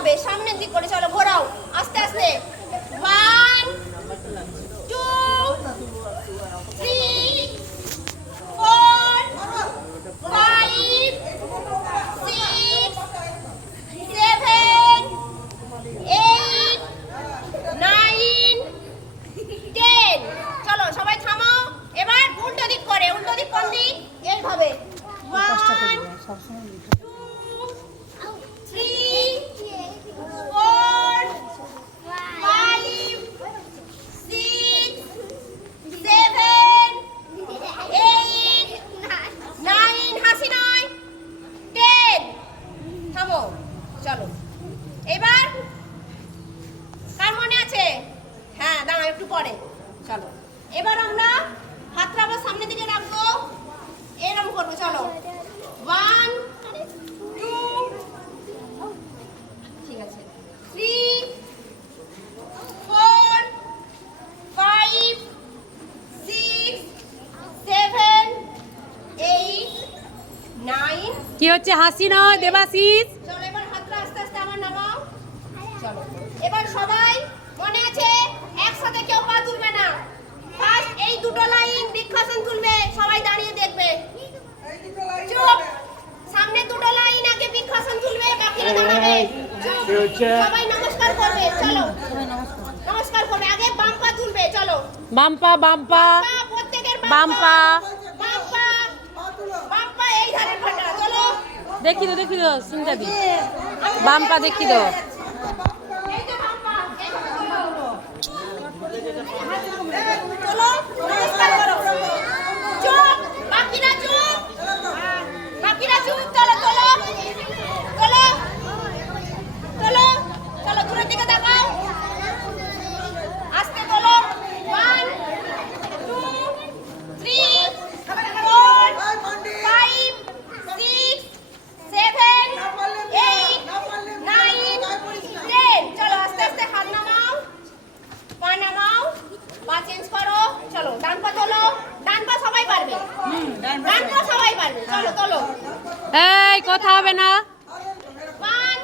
হবে সামনের দিক করে। চলো ঘোরাও আস্তে আস্তে। 1 2 3 4 5 6 7 8 9 10। চলো সবাই থামো। এবার উল্টো দিক করে। উল্টো দিক কোন দিক? এইভাবে। 1 চলো এবার কার মনে আছে? হ্যাঁ দাঁড়াও একটু পরে। চলো এবার আমরা হাতটা আবার সামনের দিকে রাখবো, এরকম করবো। চলো 1 2 ঠিক আছে 3 4 5 6 7 8 9। কি হচ্ছে? হাসি নয় দেবাশিস। চলো এবার হাতটা আস্তে আস্তে আমার নামাও। চলো এবার সবাই মনে আছে একসাথে কেউ পা তুলবে না। ফার্স্ট এই দুটো লাইন বৃক্ষাসন তুলবে, সবাই দাঁড়িয়ে দেখবে। চুপ। সামনে দুটো লাইন আগে বৃক্ষাসন তুলবে, বাকিরা দাঁড়াবে। সবাই নমস্কার করবে। চলো নমস্কার করবে। আগে বাম পা তুলবে। চলো বাম পা বাম পা প্রত্যেকের বাম পা। বাম পা বাম পা এই ধারে ফাটা। চলো দেখি তো সিনটা দি। বাম পা দেখি তো। এই যে বাম পা এইভাবে চলো নমস্কার করো। চুপ। বাকিরা চুপ। বাকিরা চুপ। চলো চলো চলো চলো চলো দূরের দিকে তাকাও। আস্তে চলো। 1 2 3 4 5 6 7 8 9 10। চলো আস্তে আস্তে হাত নামাও, পা নামাও, পা চেঞ্জ করো। চলো ডান পা তোলো। ডান পা সবাই পারবে। ডান পা সবাই পারবে। চলো তোলো। এই কথা হবে না। 1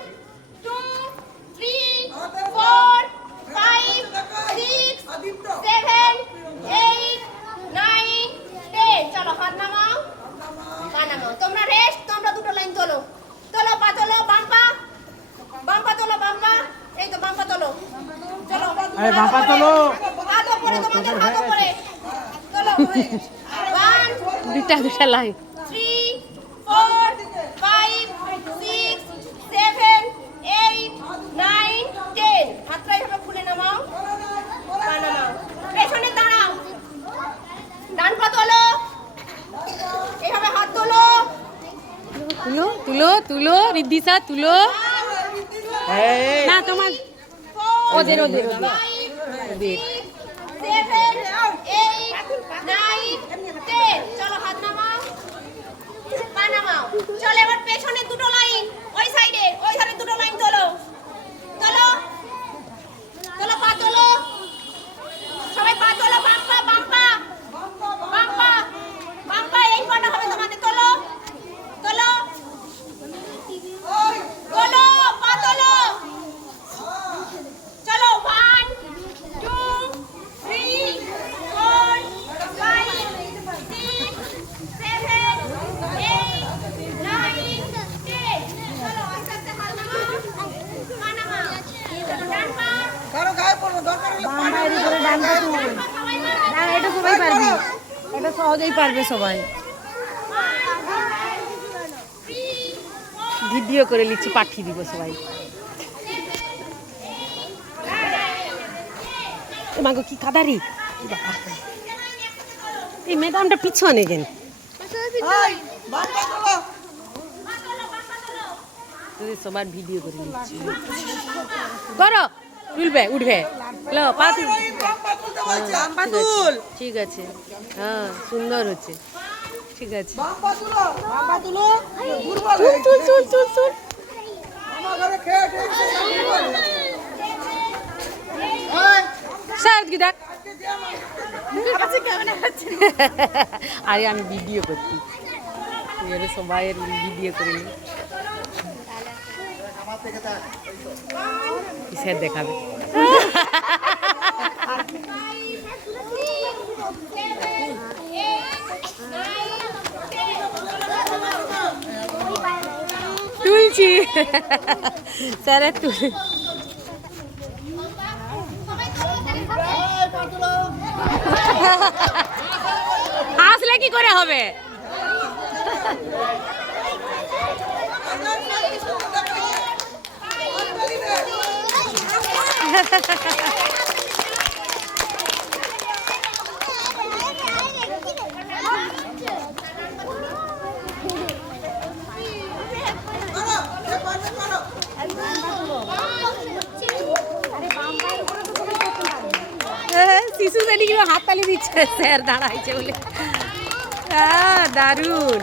2 3 4 5 6 7 8 9 10। চলো হাত নামাও, পা নামাও। তোমরা রেস্ট। তোমরা দুটো লাইন তোলো। তোলো পা তোলো। বাম পা তোলো। বাম পা এই তো বাম পা তোলো। চলো বাম পা তোলো। হাত উপরে, তোমাদের হাত উপরে তোলো। 1 দুটা লাইন। 3 4 5 6 7 8 9 10। হাতটা এভাবে খুলে নামাও, পা নামাও। পেছনে দাঁড়াও। ডান পা তোলো। এইভাবে হাত তোলো। তুলো রিদ্দিসা তুলো। না তোমার ওদের 7 8 9 10। চলো হাত নামাও, পা নামাও। চলো এবার পেছনে দুটো লাইন, ওই সাইডে ওই ধারে দুটো লাইন তোলো। তোলো তোলো পা তোলো। সবাই পা তোলো। বাম পা বাম পা বাম পা বাম পা এই পাটা হবে তোমাদের। তোলো তোলো তোলো পা তোলো। চলো 1 2 3 4 5 6 7 8 9 10। চলো আস্তে আস্তে হাত নামাও, পা নামাও। চলো ডান পা। কারো গায়ে পড়বে দরকার হলে বাম পায়ের উপরে ডান পা তুলবে। না এটা সবাই পারবে, এটা সহজেই পারবে সবাই। ভিডিও করে লিখছি, পাঠিয়ে দিব সবাই। মাগো কি কাদারি। এই ম্যাডামটা পিছনে কেন? বাম পা তোলো। সবার ভিডিও করে নিচ্ছি। করো উঠবে লো পা তুল। বাম পা তুল। ঠিক আছে। হ্যাঁ সুন্দর হচ্ছে। ঠিক আছে। বাম পা তুলো। বাম পা তুলো। দুর্বল হয়ে চল। আমার ঘরে খেয়ে স্যার কি দেখ। আরে আমি ভিডিও করছি, সবাই ভিডিও করে নি। কিসের দেখাবে তুলছি স্যারের তুল আসলে কি করে হবে শিশু জানি কিন্তু হাততালি দিচ্ছে স্যার দাঁড়াইছে বলে দারুণ